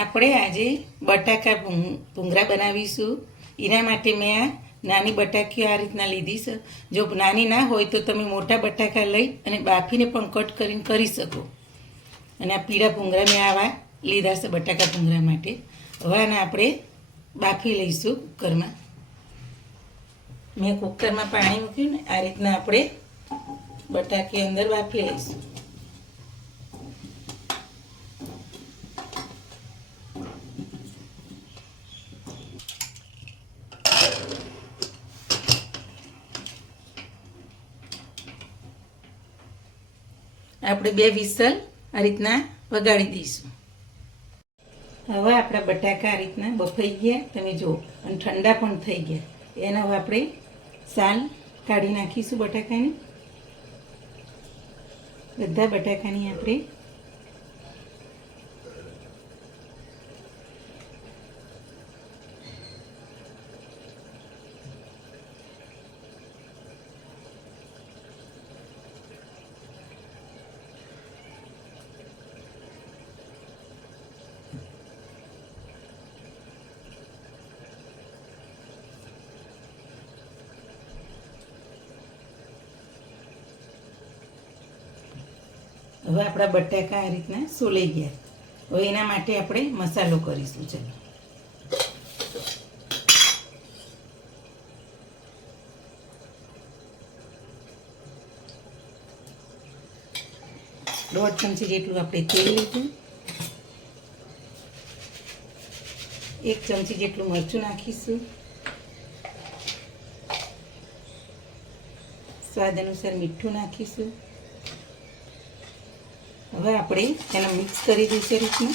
આપણે આજે બટાકા ભૂંગળા બનાવીશું. એના માટે મેં આ નાની બટાકીઓ આ રીતના લીધી છે. જો નાની ના હોય તો તમે મોટા બટાકા લઈ અને બાફીને પણ કટ કરીને કરી શકો. અને આ પીળા ભૂંગળા મેં આવા લીધા છે બટાકા ભૂંગળા માટે. હવે આને આપણે બાફી લઈશું કુકરમાં. મેં કુકરમાં પાણી મૂક્યું ને આ રીતના આપણે બટાકી અંદર બાફી લઈશું. આપણે 2 વિસલ આ રીતના વગાડી દઈશું. હવે આપણા બટાકા આ રીતના બફાઈ ગયા તમે જુઓ, અને ઠંડા પણ થઈ ગયા. એના હવે આપણે સાલ કાઢી નાખીશું બટાકાની. બધા બટાકાની આપણે હવે આપણા બટાકા આ રીતના સોલાઈ ગયા. હવે એના માટે આપણે મસાલો કરીશું. ચાલો, દોઢ ચમચી જેટલું આપણે તેલ લીધું. 1 ચમચી જેટલું મરચું નાખીશું. સ્વાદ અનુસાર મીઠું નાખીશું. હવે આપણે એને મિક્સ કરી દઈશું રીતના.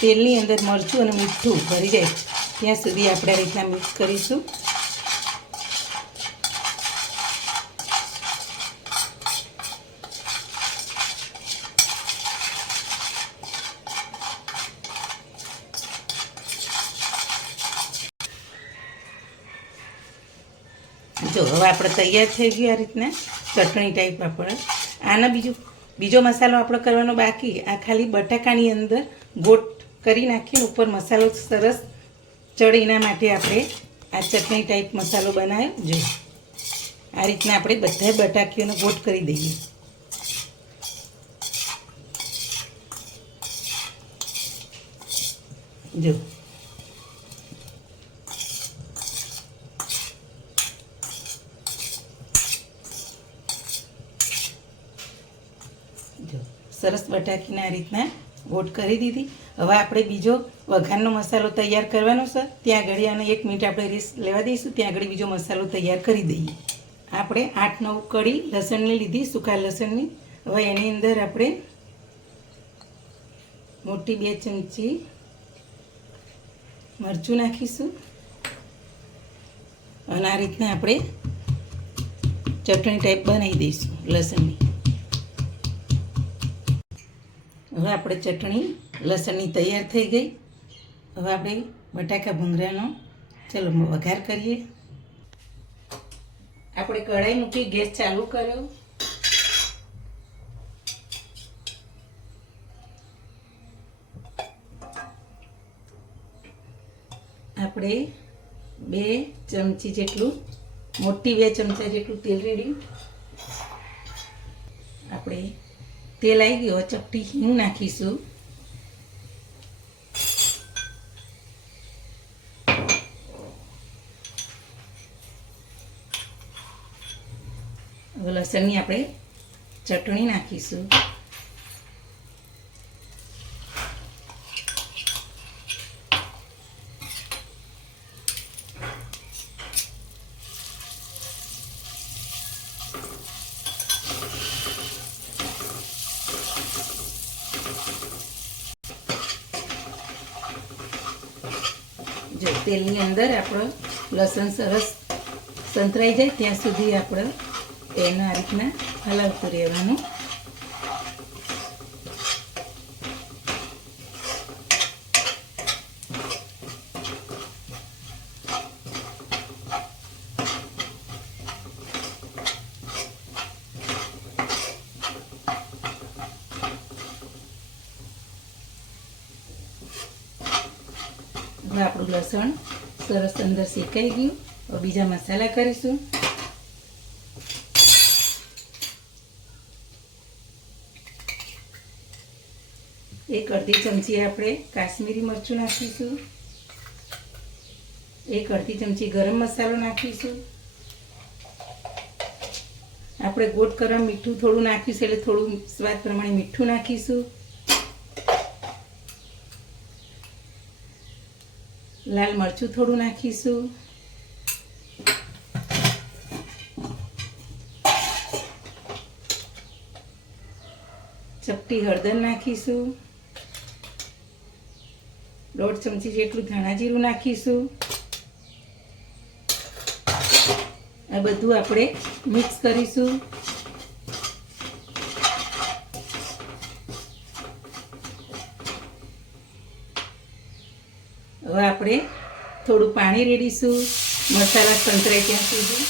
તેલની અંદર મરચું અને મીઠું ભરી જાય ત્યાં સુધી આપણે આ રીતના મિક્સ કરીશું. જો હવે આપણે તૈયાર થઈ ગયું આ રીતના ચટણી ટાઈપ. આપણે આના બીજો મસાલો આપણે કરવાનો બાકી. આ ખાલી બટાકાની અંદર ગોટ કરી નાખીને ઉપર મસાલો સરસ ચડે એના માટે આપણે આ ચટણી ટાઈપ મસાલો બનાવ્યો. જો આ રીતના આપણે બધા બટાકીઓને ગોટ કરી દઈએ. જો સરસ બટાકીને આ રીતના ગોટ કરી દીધી. હવે આપણે બીજો વઘારનો મસાલો તૈયાર કરવાનો છે. ત્યાં આગળ આને 1 મિનિટ આપણે રેસ્ટ લેવા દઈશું. ત્યાં આગળ બીજો મસાલો તૈયાર કરી દઈએ. આપણે 8-9 કળી લસણની લીધી, સૂકા લસણની. હવે એની અંદર આપણે મોટી 2 ચમચી મરચું નાખીશું. અને આ રીતના આપણે ચટણી ટાઈપ બનાવી દઈશું લસણની. હવે આપણે ચટણી લસણની તૈયાર થઈ ગઈ. હવે આપણે બટાકા ભૂંગળાનો ચલો વઘાર કરીએ. આપણે કઢાઈ મૂકી ગેસ ચાલુ કર્યો. આપણે 2 ચમચી જેટલું મોટી 2 ચમચા જેટલું તેલ રેડ્યું. આપણે તેલ આવી ગયો, ચપટી હિંગ નાખીશું. હવે લસણની આપણે ચટણી નાખીશું. જો તેલની અંદર આપણો લસણ સરસ સંતરાઈ જાય ત્યાં સુધી આપણે એને આ રીતના હલાવતું રહેવાનું. આપણું લસણ સરસ અંદર શેકાઈ ગયું. હવે બીજા મસાલા કરીશું. એક અડધી ચમચી આપણે કાશ્મીરી મરચું નાખીશું. એક અડધી ચમચી ગરમ મસાલો નાખીશું. આપણે ગોટ કરવા મીઠું થોડું નાખીશું, એટલે થોડું સ્વાદ પ્રમાણે મીઠું નાખીશું. લાલ મરચું થોડું નાખીશું. ચપટી હળદર નાખીશું. 1.5 ચમચી જેટલું ધાણા જીરું નાખીશું. આ બધું આપણે મિક્સ કરીશું. હવે આપણે થોડું પાણી રેડીશું મસાલા સંતરાય ત્યાં સુધી.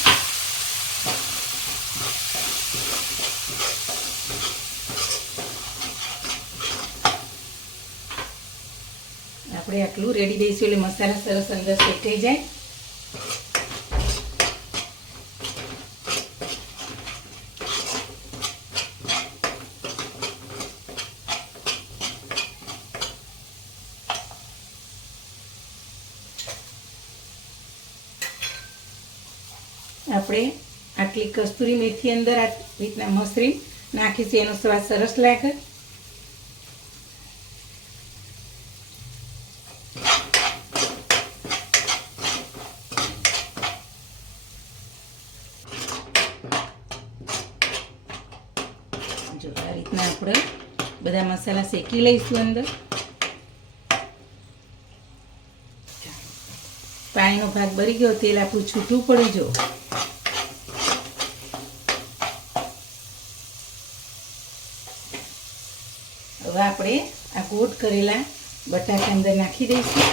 આપણે આટલું રેડી દઈશું એટલે મસાલા સરસ અંદર શેકાઈ જાય. આપણે આટલી કસ્તુરી મેથી અંદર આ રીતના મસરી નાખીશું, એનો સ્વાદ સરસ લાગે. જો આ રીતના આપણે બધા મસાલા શેકી લઈશું અંદર. પાણીનો ભાગ બળી ગયો, તેલ આપણું છૂટું પડી જો. હવે આપણે આ ગોટ કરેલા બટાકા અંદર નાખી દઈશું.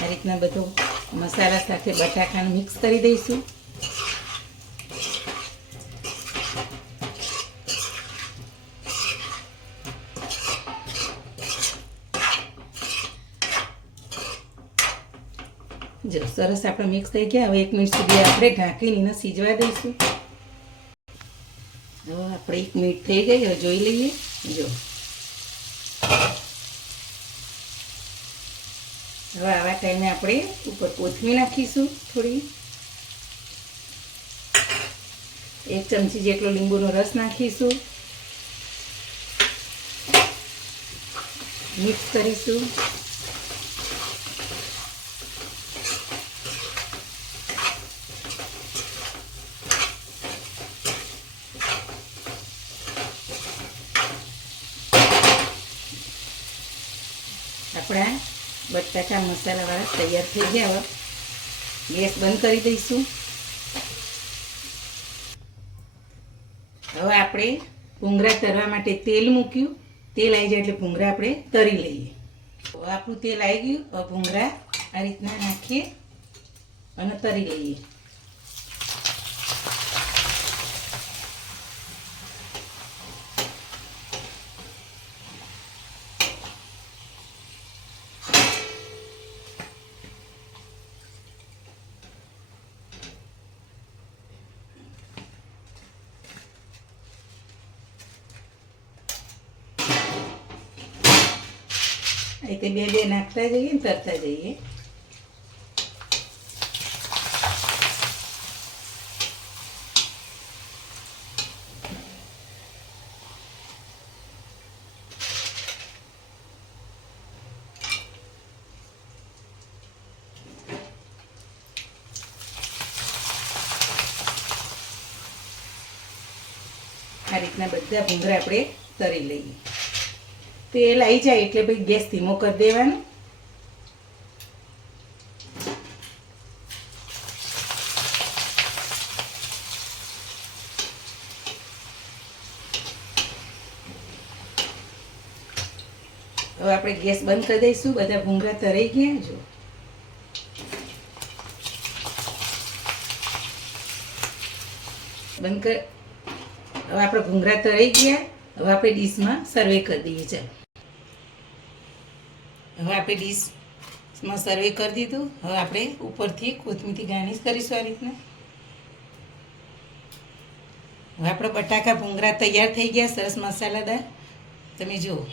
આ રીતના બધો મસાલા સાથે બટાકાને મિક્સ કરી દઈશું. જો સરસ આપણે મિક્સ થઈ ગયા. હવે 1 મિનિટ સુધી આપણે ઢાંકીને એને સીજવા દઈશું. હવે આપણે 1 મિનિટ થઈ ગઈ, હવે જોઈ લઈએ. જો હવે આવા ટાઈમે આપણે ઉપર કોથમીર નાખીશું થોડી. 1 ચમચી જેટલો લીંબુનો રસ નાખીશું. મિક્સ કરીશું. આપણા બટાકા મસાલાવાળા તૈયાર થઈ ગયા. ગેસ બંધ કરી દઈશું. હવે આપણે ભૂંગળા તરવા માટે તેલ મૂક્યું. તેલ આવી જાય એટલે ભૂંગળા આપણે તરી લઈએ. આપણું તેલ આવી ગયું. હવે ભૂંગળા આ રીતના નાખીએ અને તરી લઈએ. એટલે બે નાખતા જઈએ ને તરતા જઈએ. આ રીતના બધા ભૂંગળા આપણે તરી લઈએ. તેલ આવી જાય એટલે ભાઈ ગેસ ધીમો કરી દેવાનો. હવે આપણે ગેસ બંધ કરી દઈશું. બધા ભૂંગળા તરાઈ ગયા. જો બંધ કર. હવે આપણે ભૂંગળા તરાઈ ગયા. હવે આપણે ડીશમાં સર્વે કરી દઈએ. ચાલો, હવે આપણે ડીશમાં સર્વે કરી દીધું. હવે આપણે ઉપરથી કોથમીરથી ગાર્નિશ કરીશું આ રીતના. હવે આપણા બટાકા ભૂંગળા તૈયાર થઈ ગયા, સરસ મસાલાદાર. તમે જુઓ,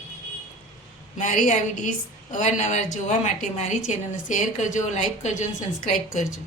મારી આવી ડીશ અવારનવાર જોવા માટે મારી ચેનલને શેર કરજો, લાઈક કરજો અને સબસ્ક્રાઈબ કરજો.